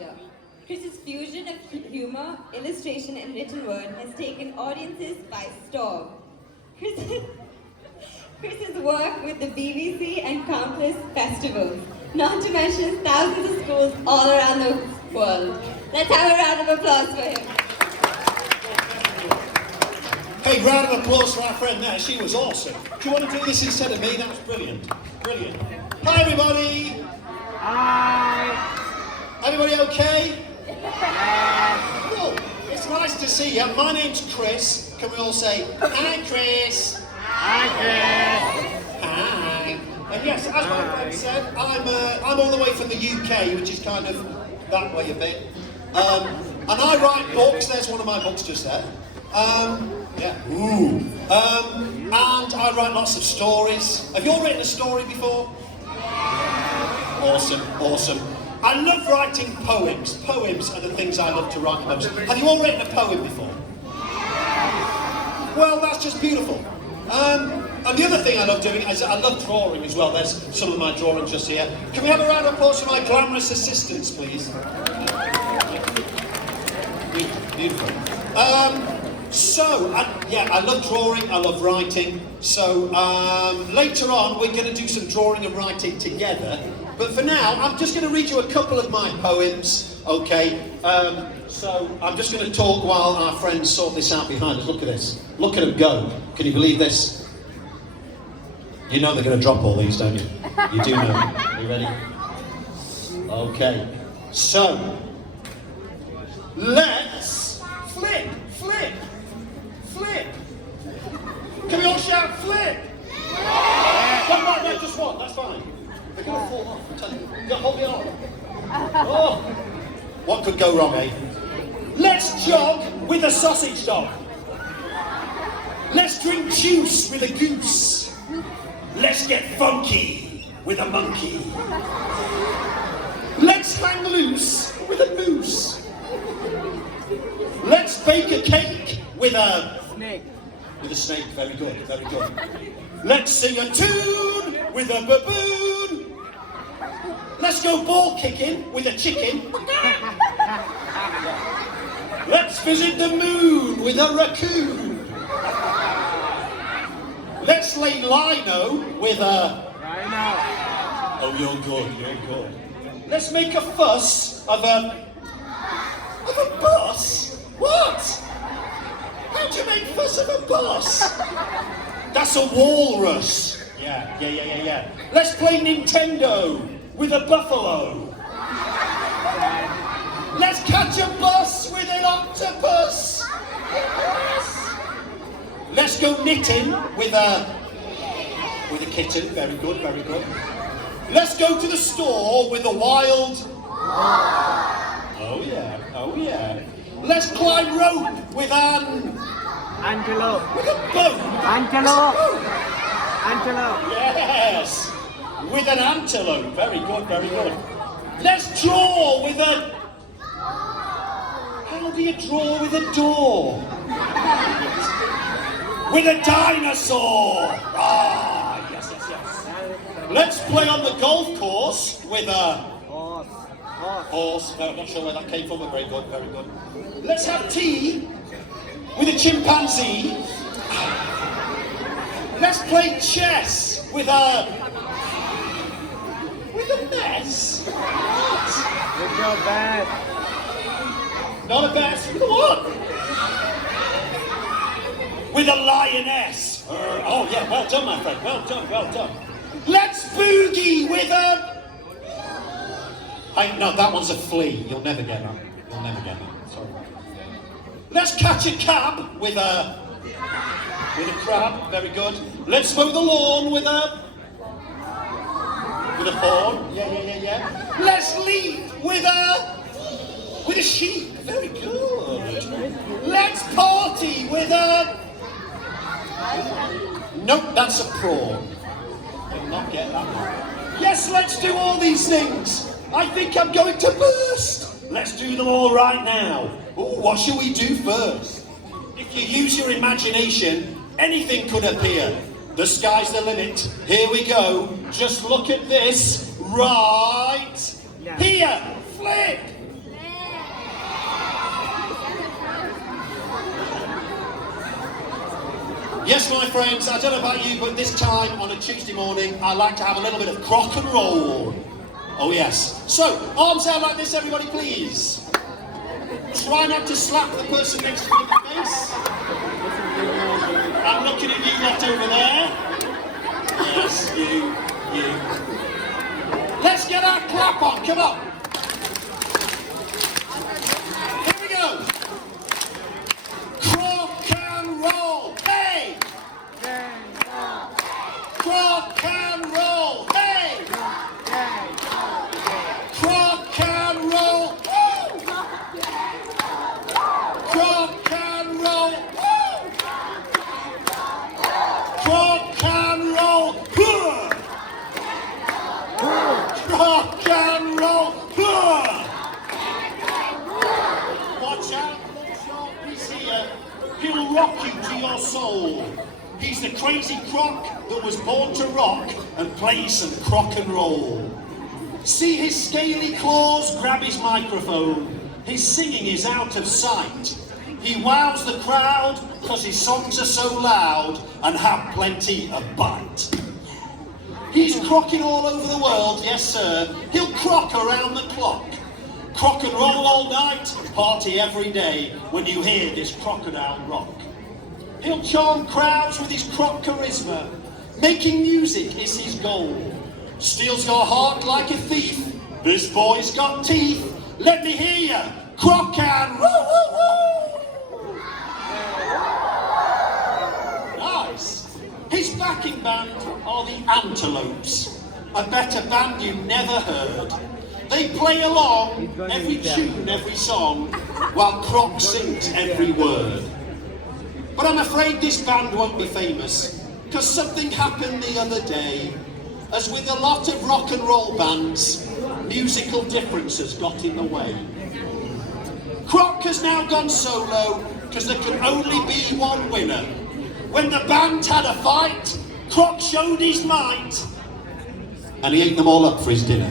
Illustrator. Chris's fusion of humor, illustration and written word has taken audiences by storm. Chris's work with the BBC and countless festivals, not to mention thousands of schools all around the world. Let's have a round of applause for him. Hey, round of applause for our friend there. She was awesome. Do you want to do this instead of me? That was brilliant. Brilliant. Hi, everybody. Hi. Everybody okay? Cool. It's nice to see you. My name's Chris. Can we all say, hi, Chris? Hi, Chris. Hi. And yes, as my friend said, I'm all the way from the UK, which is kind of that way a bit. And I write books. There's one of my books just there. Yeah. Ooh. And I write lots of stories. Have you all written a story before? Awesome, awesome. I love writing poems. Poems are the things I love to write most. Have you all written a poem before? Well, that's just beautiful. And the other thing I love doing is I love drawing as well. There's some of my drawings just here. Can we have a round of applause for my glamorous assistants, please? Beautiful. Yeah, I love drawing, I love writing. So later on, we're going to do some drawing and writing together. But for now, I'm just going to read you a couple of my poems, okay? So I'm just going to talk while our friends sort this out behind us. Look at this. Look at them go. Can you believe this? You know they're going to drop all these, don't you? You do know. Are you ready? Okay. So, let's flip, flip, flip. Can we all shout flip? No, just one, that's fine. They're going to fall off, I'm telling you. Yeah, hold it on. Oh, what could go wrong, eh? Let's jog with a sausage dog. Let's drink juice with a goose. Let's get funky with a monkey. Let's hang loose with a moose. Let's bake a cake with a Snake. With a snake. Very good, very good. Let's sing a tune with a baboon. Let's go ball kicking with a chicken. Let's visit the moon with a raccoon. Let's lay lino with a... Rhino. Oh, you're good, you're good. Let's make a fuss of a... Of a bus? What? How do you make fuss of a bus? That's a walrus. Yeah. Let's play Nintendo with a buffalo. Let's catch a bus with an octopus. Let's go knitting with a kitten. Very good, very good. Let's go to the store with a wild... Oh yeah. Let's climb rope with an... Antelope. With a boat. Antelope. Antelope. Yes. With an antelope. Very good, very good. Let's draw with a... How do you draw with a door? With a dinosaur. Ah, yes. Let's play on the golf course with a... Horse. No, I'm not sure where that came from, but very good, very good. Let's have tea with a chimpanzee. Let's play chess with a... With a mess? What? With your bed. Not a mess. What? With a lioness. Oh yeah, well done, my friend. Well done. Let's boogie with a... No, that one's a flea. You'll never get that. Sorry. Let's catch a cab with a crab. Very good. Let's mow the lawn with a fawn. Yeah. Let's leap with a sheep. Very good. Let's party with a... Nope, that's a prawn. Will not get that one. Yes, let's do all these things. I think I'm going to burst. Let's do them all right now. Ooh, what shall we do first? If you use your imagination, anything could appear. The sky's the limit. Here we go. Just look at this. Right here. Flip. Yes, my friends, I don't know about you, but this time on a Tuesday morning, I like to have a little bit of crock and roll. Oh yes. So, arms out like this, everybody, please. Try not to slap the person next to you in the face. I'm looking at you left over there. Yes, you. Let's get our clap on, come on. Here we go. Crock and roll, hey! Crock and roll, hey! Crock and roll, woo! Crock and roll, woo! Crock and roll, huh! Crock and roll, huh! Watch out, he's here. He'll rock you to your soul. He's the crazy croc that was born to rock and play some crock and roll. See his scaly claws grab his microphone. His singing is out of sight. He wows the crowd because his songs are so loud and have plenty of bite. He's crocking all over the world, yes sir. He'll crock around the clock. Crock and roll all night, party every day when you hear this crocodile rock. He'll charm crowds with his croc charisma. Making music is his goal. Steals your heart like a thief. This boy's got teeth. Let me hear ya. Crock and roll, woo, woo. Nice. His backing band are the Antelopes. A better band you never heard. They play along, every tune, every song, while Croc sings every word. But I'm afraid this band won't be famous, because something happened the other day. As with a lot of rock and roll bands, musical differences got in the way. Croc has now gone solo, because there can only be one winner. When the band had a fight, Croc showed his might, and he ate them all up for his dinner.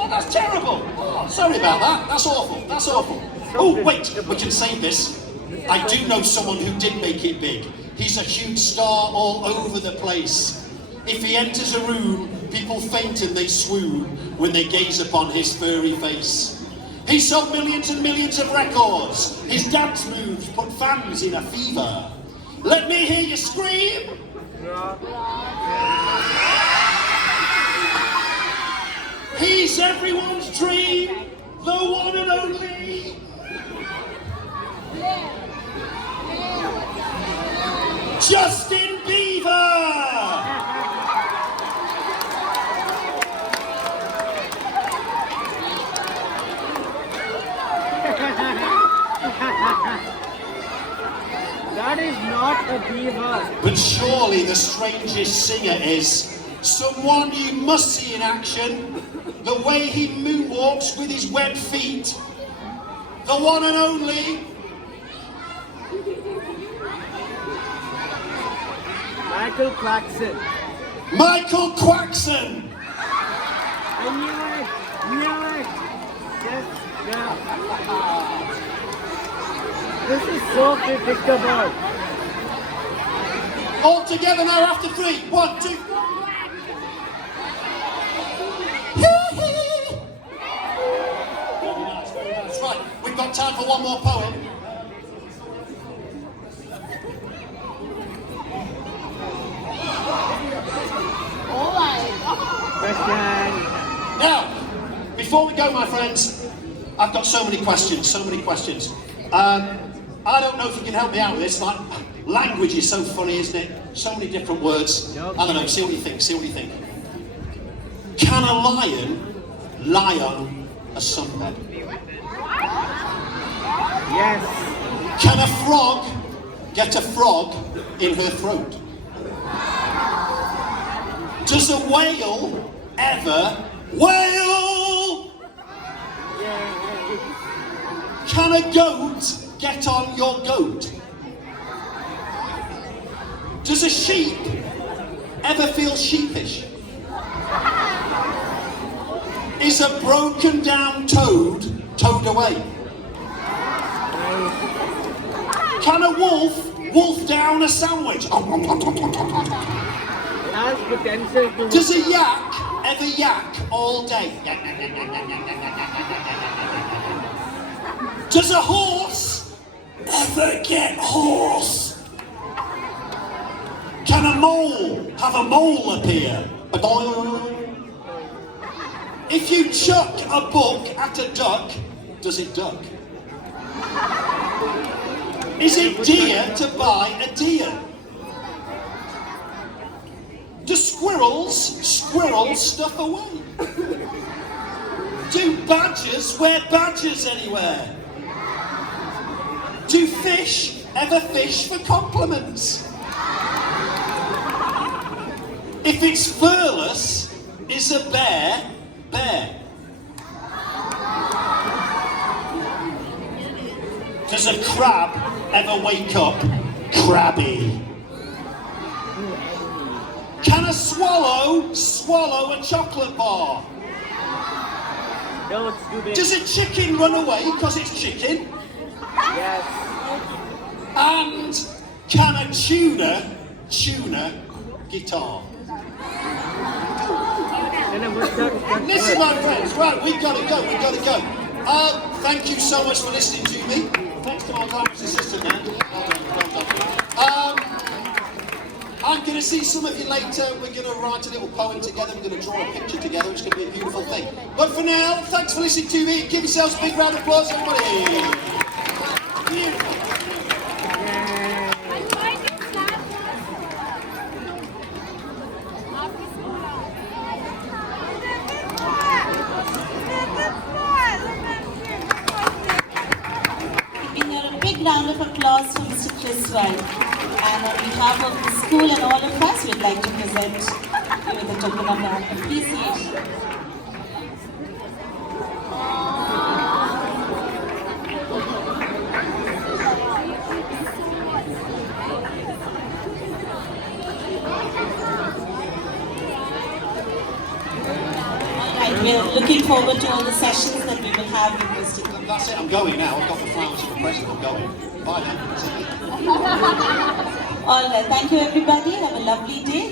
Oh, that's terrible. Oh, sorry about that. That's awful. That's awful. Oh, wait, we can save this. I do know someone who did make it big. He's a huge star all over the place. If he enters a room, people faint and they swoon when they gaze upon his furry face. He sold millions and millions of records. His dance moves put fans in a fever. Let me hear you scream. He's everyone's dream, the one and only. Justin Bieber! That is not a beaver. But surely the strangest singer is someone you must see in action. The way he moonwalks with his web feet. The one and only. Michael Claxon. Michael Quackson! I knew it! Yes, yeah. This is so predictable. All together now after 3. 1, 2. That's right. We've got time for one more poem. Question. Now, before we go, my friends, I've got so many questions. I don't know if you can help me out with this. Like, language is so funny, isn't it? So many different words. I don't know. See what you think. Can a lion lie on a sunbed? Yes. Can a frog get a frog in her throat? Does a whale ever wail? Can a goat get on your goat? Does a sheep ever feel sheepish? Is a broken down toad towed away? Can a wolf down a sandwich? Has potential to. Does a yak ever yak all day? Does a horse ever get hoarse? Can a mole have a mole appear? If you chuck a book at a duck, does it duck? Is it dear to buy a deer? Do squirrels stuff away? Do badgers wear badgers anywhere? Do fish ever fish for compliments? If it's furless, is a bear bear? Does a crab ever wake up crabby? Can a swallow swallow a chocolate bar? No, it's too big. Does a chicken run away because it's chicken? Yes. And can a tuna guitar? And a woodchuck. Listen, my friends, right, we've got to go. Thank you so much for listening to me. Thanks to my glamorous assistant, man. Well done. I'm going to see some of you later. We're going to write a little poem together. We're going to draw a picture together. It's going to be a beautiful thing. But for now, thanks for listening to me. Give yourselves a big round of applause, everybody. Beautiful. Round of applause for Mr. Chris White. And on behalf of the school and all of us, we'd like to present you with a token of our appreciation. Alright, we're looking forward to all the sessions that we will have with Mr. That's it, I'm going now. I've got the flowers for the president. I'm going. Bye now. All right, thank you everybody. Have a lovely day.